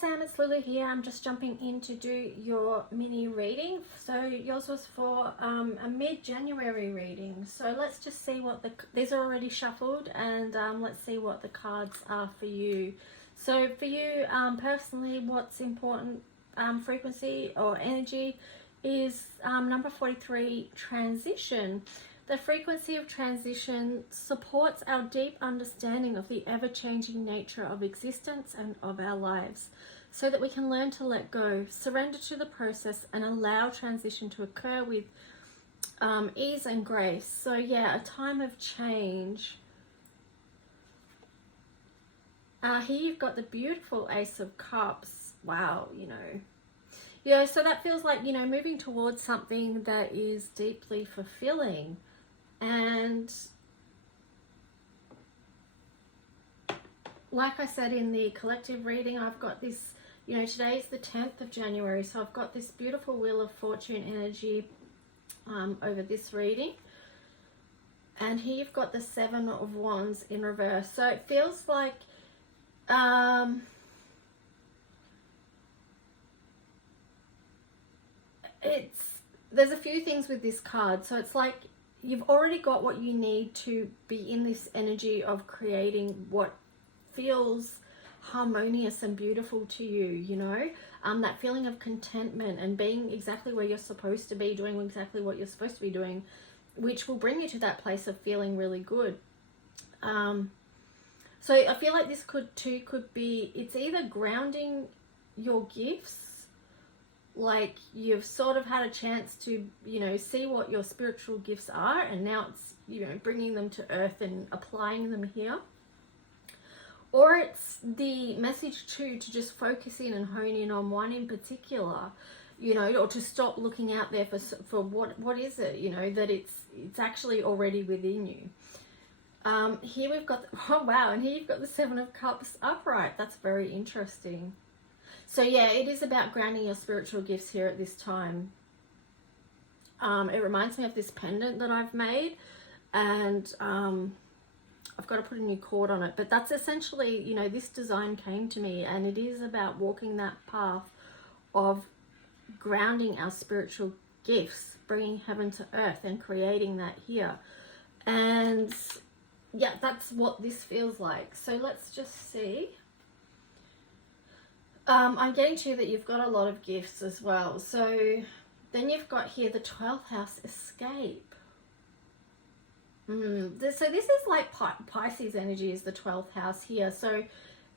Sam, it's Lulu here. I'm just jumping in to do your mini reading. So yours was for a mid-January reading. So let's just see what these are already shuffled, and let's see what the cards are for you. So for you personally, what's important frequency or energy is number 43, transition. The frequency of transition supports our deep understanding of the ever-changing nature of existence and of our lives, so that we can learn to let go, surrender to the process, and allow transition to occur with ease and grace. So yeah, a time of change. Here you've got the beautiful Ace of Cups. Wow, yeah, so that feels like, moving towards something that is deeply fulfilling. And like I said in the collective reading, I've got this, today is the 10th of January, so I've got this beautiful Wheel of Fortune energy over this reading. And here you've got the 7 of Wands in reverse. So it feels like there's a few things with this card. So it's like you've already got what you need to be in this energy of creating what feels harmonious and beautiful to you, that feeling of contentment and being exactly where you're supposed to be, doing exactly what you're supposed to be doing, which will bring you to that place of feeling really good. So I feel like this could be, it's either grounding your gifts, like you've sort of had a chance to, see what your spiritual gifts are, and now it's, bringing them to earth and applying them here. Or it's the message to just focus in and hone in on one in particular, or to stop looking out there for what is it, that it's actually already within you. Here we've got, oh wow, and here you've got the 7 of Cups upright. That's very interesting. So yeah, it is about grounding your spiritual gifts here at this time. It reminds me of this pendant that I've made, and I've got to put a new cord on it. But that's essentially, this design came to me, and it is about walking that path of grounding our spiritual gifts, bringing heaven to earth and creating that here. And yeah, that's what this feels like. So let's just see. I'm getting to that you've got a lot of gifts as well. So then you've got here the 12th house, escape. So this is like Pisces energy is the 12th house here. So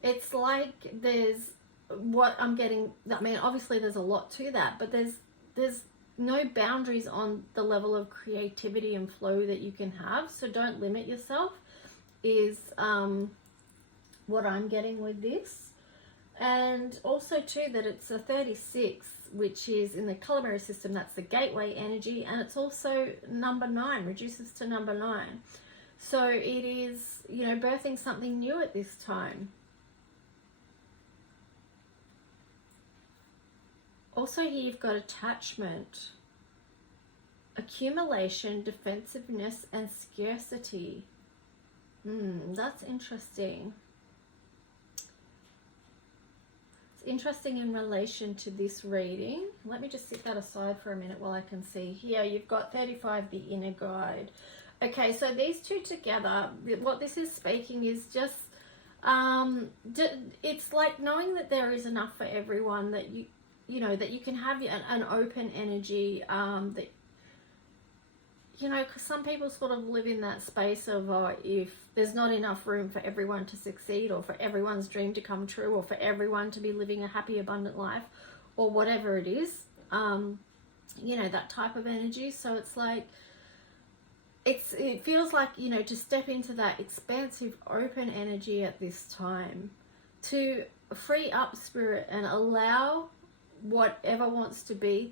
it's like there's what I'm getting. I mean, obviously there's a lot to that, but there's no boundaries on the level of creativity and flow that you can have. So don't limit yourself is what I'm getting with this. And also too that it's a 36, which is in the color mirror system, that's the gateway energy, and it's also number 9, reduces to number 9. So it is, birthing something new at this time. Also here you've got attachment, accumulation, defensiveness, and scarcity. That's interesting. Interesting in relation to this reading. Let me just set that aside for a minute while I can see. Here you've got 35, the inner guide. Okay, so these two together, what this is speaking is just it's like knowing that there is enough for everyone, that that you can have an open energy, that because some people sort of live in that space of if there's not enough room for everyone to succeed, or for everyone's dream to come true, or for everyone to be living a happy, abundant life, or whatever it is, that type of energy. So it's like, it feels like, to step into that expansive, open energy at this time, to free up spirit and allow whatever wants to be,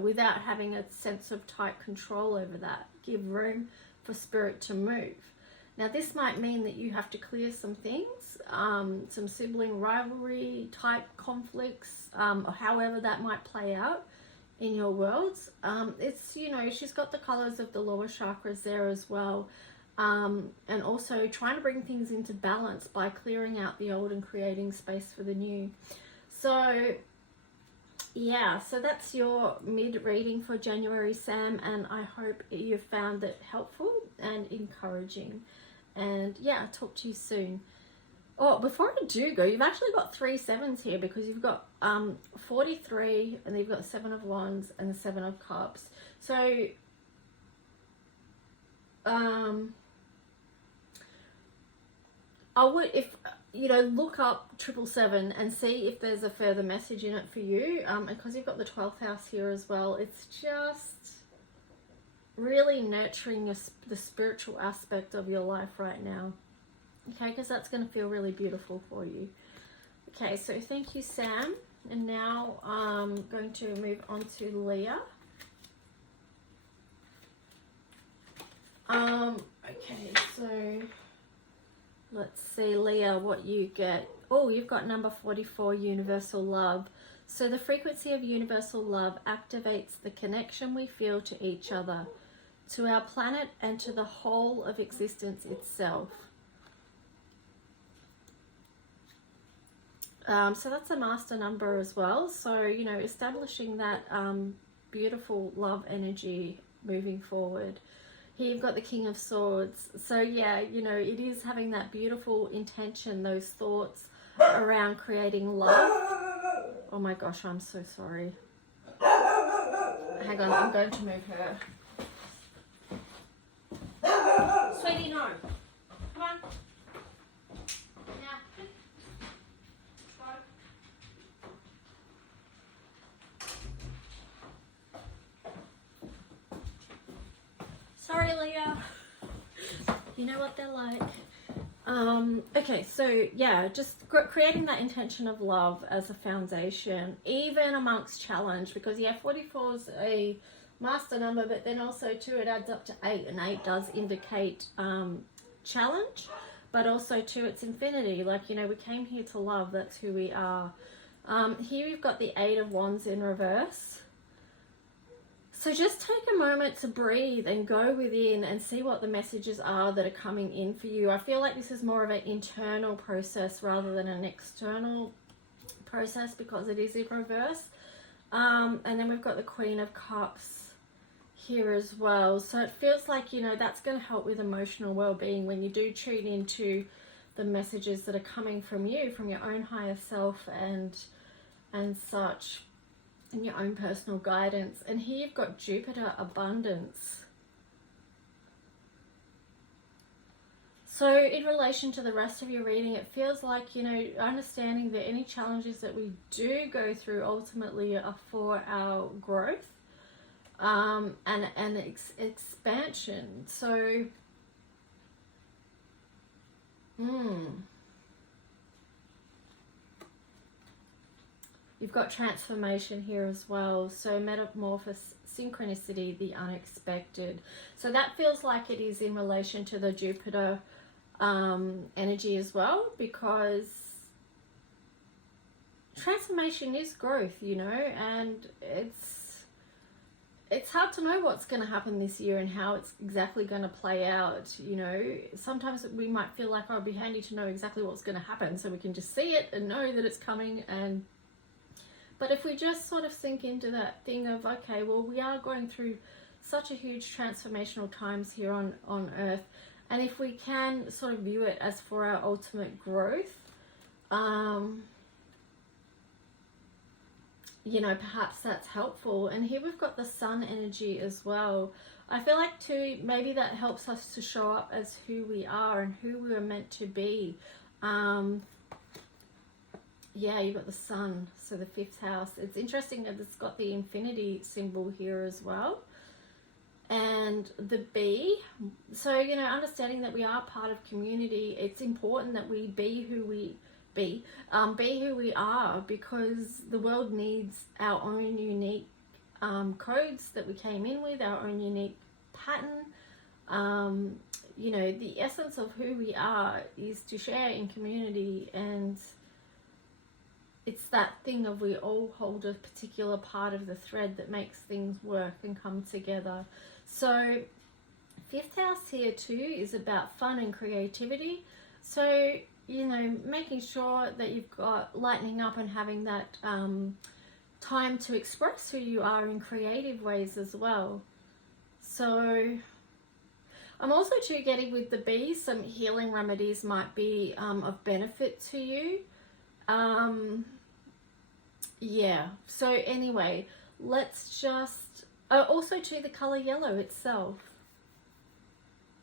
without having a sense of tight control over that. Give room for spirit to move. Now this might mean that you have to clear some things, some sibling rivalry type conflicts, or however that might play out in your worlds. It's, she's got the colors of the lower chakras there as well. and also trying to bring things into balance by clearing out the old and creating space for the new. So yeah, so that's your mid reading for January, Sam, and I hope you found it helpful and encouraging. And yeah, I'll talk to you soon. Oh, before I do go, you've actually got 3 sevens here, because you've got 43, and then you've got 7 of Wands and the 7 of Cups. So I would, if you know, look up 777 and see if there's a further message in it for you. Because you've got the 12th house here as well, it's just really nurturing the spiritual aspect of your life right now. Okay, because that's going to feel really beautiful for you. Okay, so thank you, Sam. And now I'm going to move on to Leah. Okay, so let's see, Leah, what you get. Oh, you've got number 44, universal love. So the frequency of universal love activates the connection we feel to each other, to our planet, and to the whole of existence itself. So that's a master number as well. So, you know, establishing that beautiful love energy moving forward. Here you've got the King of Swords. So yeah, you know, it is having that beautiful intention, those thoughts around creating love. Oh my gosh, I'm so sorry. Hang on, I'm going to move her. Sweetie, no. Come on. Now. Go. Sorry, Leah. You know what they're like. Okay, so yeah, just creating that intention of love as a foundation, even amongst challenge, because yeah, 44 is a master number, but then also too, it adds up to 8, and 8 does indicate challenge, but also too, it's infinity. Like, you know, we came here to love, that's who we are. Here we've got the 8 of Wands in reverse. So just take a moment to breathe and go within and see what the messages are that are coming in for you. I feel like this is more of an internal process rather than an external process, because it is in reverse. And then we've got the Queen of Cups here as well. So it feels like, you know, that's going to help with emotional well-being when you do tune into the messages that are coming from you, from your own higher self and such. And your own personal guidance. And here you've got Jupiter, abundance. So in relation to the rest of your reading, it feels like, you know, understanding that any challenges that we do go through ultimately are for our growth and expansion. So you've got transformation here as well. So metamorphosis, synchronicity, the unexpected. So that feels like it is in relation to the Jupiter energy as well, because transformation is growth, you know, and it's hard to know what's going to happen this year and how it's exactly going to play out. You know, sometimes we might feel like, oh, it'd be handy to know exactly what's going to happen so we can just see it and know that it's coming. But if we just sort of sink into that thing of, okay, well, we are going through such a huge transformational times here on Earth, and if we can sort of view it as for our ultimate growth, you know, perhaps that's helpful. And here we've got the Sun energy as well. I feel like too, maybe that helps us to show up as who we are and who we were meant to be. Yeah, you've got the Sun, so the 5th house. It's interesting that it's got the infinity symbol here as well. And the bee. So, you know, understanding that we are part of community, it's important that we be who we be who we are, because the world needs our own unique codes that we came in with, our own unique pattern. You know, the essence of who we are is to share in community, and it's that thing of we all hold a particular part of the thread that makes things work and come together. So Fifth house here too is about fun and creativity. So, you know, making sure that you've got lightening up and having that time to express who you are in creative ways as well. So I'm also too getting with the bees, some healing remedies might be of benefit to you. Yeah, so anyway, let's just, also to the color yellow itself.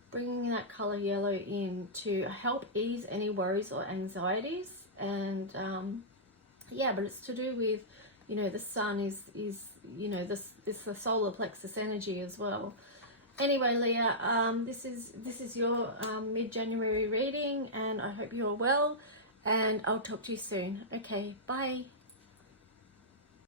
Bringing that color yellow in to help ease any worries or anxieties. And yeah, but it's to do with, you know, the sun is you know, this the solar plexus energy as well. Anyway, Leah, this is your mid-January reading, and I hope you're well, and I'll talk to you soon. Okay, bye.